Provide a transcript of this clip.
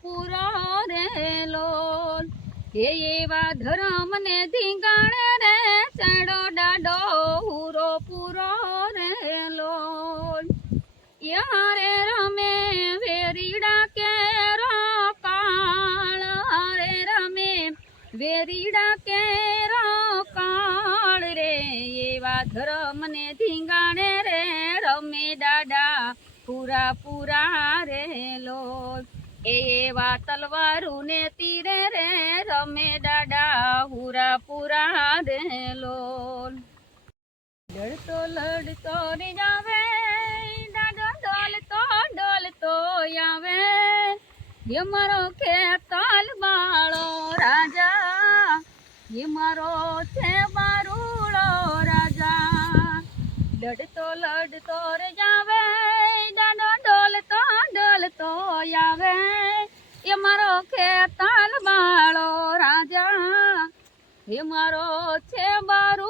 પૂરો રેલો હે એવા ધર્મ ને ધીંગાણે રે ચડો ડાડો હુરો પૂરો રેલો યારે રમે વેરીડા કેરો કાળ રે રમે વેરીડા કેરો કાળ રે એવા ધર્મ ને ધીંગાણે રે રમે ડાડા પૂરા પૂરા રેલો એવા તલવારું ને તીરે રે રમે ડાડા હુરા પૂરા રેલો લડતો લડતો રે જાવે ડાડો ડોલતો આવે એ મારો ખેતાલ બાળો રાજા એ મારો છે બારુડો રાજા લડતો લડતો રે જાવે ડાડો ડોલતો આવે એ મારો ખેતાલ બાળો રાજા એ મારો છે બારો